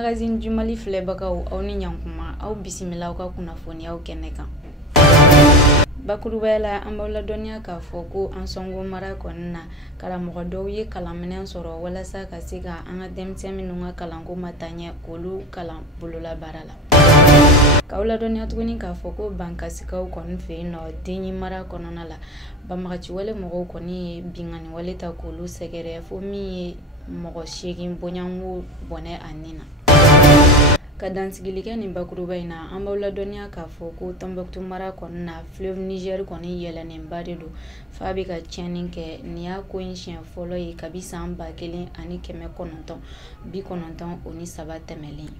Magazine du Mali filɛbagaw aw ni ɲankuma aw bisimila aw ka kunnafoniyaw kɛnɛ kan. Bakurubaya la an b'aw ladɔnniya k'a fɔ ko an sɔngo mara kɔnɔna na karamɔgɔ dɔw ye kalanminɛn sɔrɔ walasa ka se ka an ka denmisɛn minnu ka kalanko ma taa ɲɛ k'olu kalan bololabaara la. K'aw ladɔnniya tuguni k'a fɔ ko bankasikaw kɔni fɛ yen nɔ denɲi mara kɔnɔna la banbagaciwale mɔgɔw kɔni ye binganiwale ta k'olu sɛgɛrɛ fo min ye mɔgɔ 8 bɔɲanko bɔnɛ a nin na. Ka dansigili kɛ nin bakuruba in na an b'aw ladɔnniya k'a fɔ ko Tɔnbɔkutu mara kɔni na fleuve Niger kɔni yɛlɛnnenba de don f'a bɛ ka tiɲɛni kɛ nin y'a ko in siɲɛ fɔlɔ ye kabi san 1993 tɛmɛlen.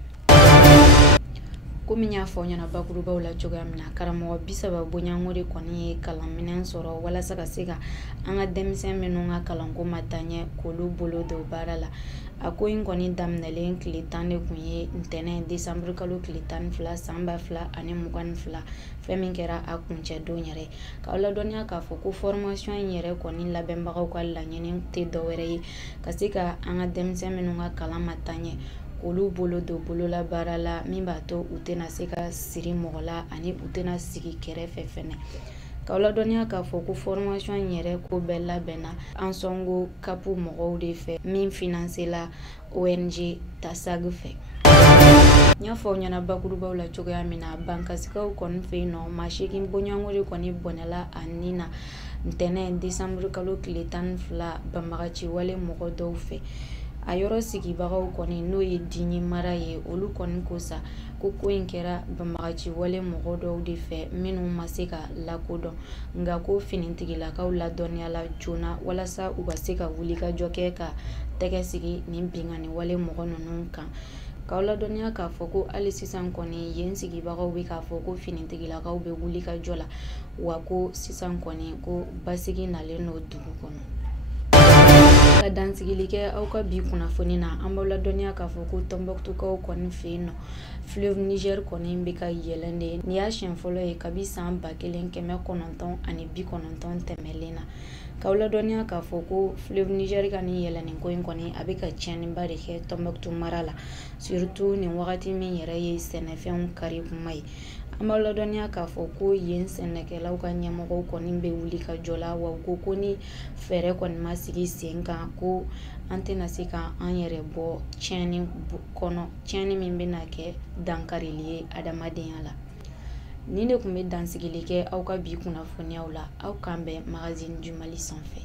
Komi y'a fɔ ɲɛna bakurubaw la cogoya min na karamɔgɔ 30 bɔɲanko de kɔni ye kalanminɛn sɔrɔ walasa ka se ka an ka denmisɛn minnu ka kalanko ma taa ɲɛ k'olu bolo don baara la. A ko in kɔni daminɛlen tile 10 de kun ye ntɛnɛn décembre kalo tile 12 san 2022 fɛn min kɛra a kuncɛ don yɛrɛ. K'aw ladɔnniya k'a fɔ ko formation in yɛrɛ kɔni labɛnbagaw ka laɲini tɛ dɔwɛrɛ ye ka se ka an ka denmisɛn minnu ka kalan ma taa ɲɛ k'olu bolo don bololabaara la min b'a to u tɛna se ka siri mɔgɔ la ani u tɛna sigi kɛrɛfɛ fɛnɛ. K'aw ladɔnniya k'a fɔ ko formation in yɛrɛ ko bɛɛ labɛnna an sɔngo CAP mɔgɔw de fɛ min financela ONG TASAG fɛ. N y'a fɔ ɲɛna bakurubaw la cogoya min na bankasikaw kɔni fɛ yen nɔ maa 8 bɔɲanko de kɔni bɔnɛla a nin na ntɛnɛn décembre kalo tile 12 banbagaciwale mɔgɔ dɔw fɛ. A yɔrɔ sigibagaw kɔni n'o ye dinɲi mara ye olu kɔni ko sa ko in kɛra banbagaciwale mɔgɔ dɔw de fɛ minnu ma se ka lakodɔn nka ko finitigilakaw ladɔnniyala joona walasa u ka se ka wulikajɔ kɛ ka tɛgɛ sigi nin binganiwale mɔgɔ ninnu kan. K'aw ladɔnniya k'a fɔ ko hali sisan kɔni yen sigibagaw bɛ k'a fɔ ko finitigilakaw bɛ wulikajɔ la wa ko sisan kɔni ko basigi nalen don dugu kɔnɔ. Ka dansigili kɛ aw ka bi kunnafoni na an b'aw ladɔnniya k'a fɔ ko Tɔnbɔkutukaw kɔni fɛ yen nɔ fleuve Niger kɔni bɛ ka yɛlɛn de nin y'a siɲɛ fɔlɔ ye kabi san 1990 tɛmɛlen na. K'aw ladɔnniya k'a fɔ ko fleuve Niger ka nin yɛlɛnnin ko in kɔni a bɛ ka tiɲɛniba de kɛ Tɔnbɔkutu mara la surtout nin wagati min yɛrɛ ye sɛnɛfɛnw kari kuma ye. An b'aw ladɔnniya k'a fɔ ko yen sɛnɛkɛlaw ka ɲɛmɔgɔw kɔni bɛ wuli ka jɔ la wa ko ni fɛɛrɛ kɔni ma sigi sen kan ko an tɛna se ka an yɛrɛ bɔ tiɲɛni kɔnɔ tiɲɛni min bɛna kɛ dankarili ye adamadenya la. Nin de tun bɛ dansigili kɛ aw ka bi kunnafoniyaw la aw k'an bɛn Magazine du Mali sanfɛ.